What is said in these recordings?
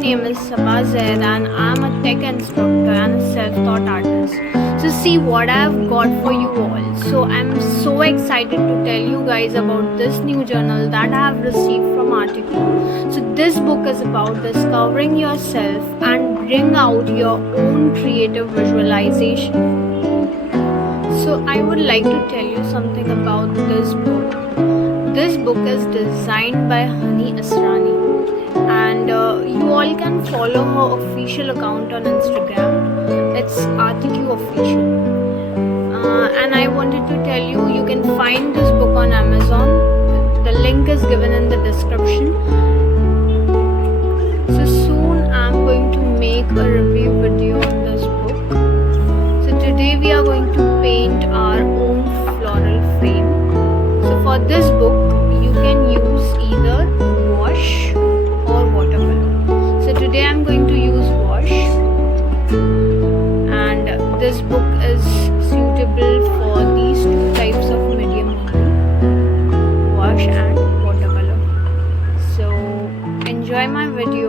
name is Sabah Zaid and I'm a tech instructor and a self-taught artist. So see what I've got for you all. So I'm so excited to tell you guys about this new journal that I have received from Article. So this book is about discovering yourself and bring out your own creative visualization. So I would like to tell you something about this book. This book is designed by Hani Asrani, and you all can follow her official account on Instagram. It's RTQ Official. And I wanted to tell you, you can find this book on Amazon. The link is given in the description. So soon I'm going to make a review video on this book. So today we are going to paint our own floral frame. So for this book, you can use either wash or watercolor. So today I'm going to use wash, and this book is suitable for these two types of medium only, wash and watercolor. So enjoy my video.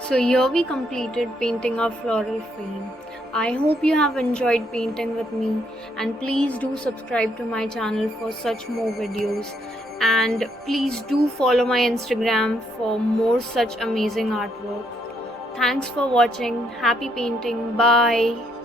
So here we completed painting our floral frame. I hope you have enjoyed painting with me, and please do subscribe to my channel for such more videos, and please do follow my Instagram for more such amazing artwork. Thanks for watching. Happy painting. Bye.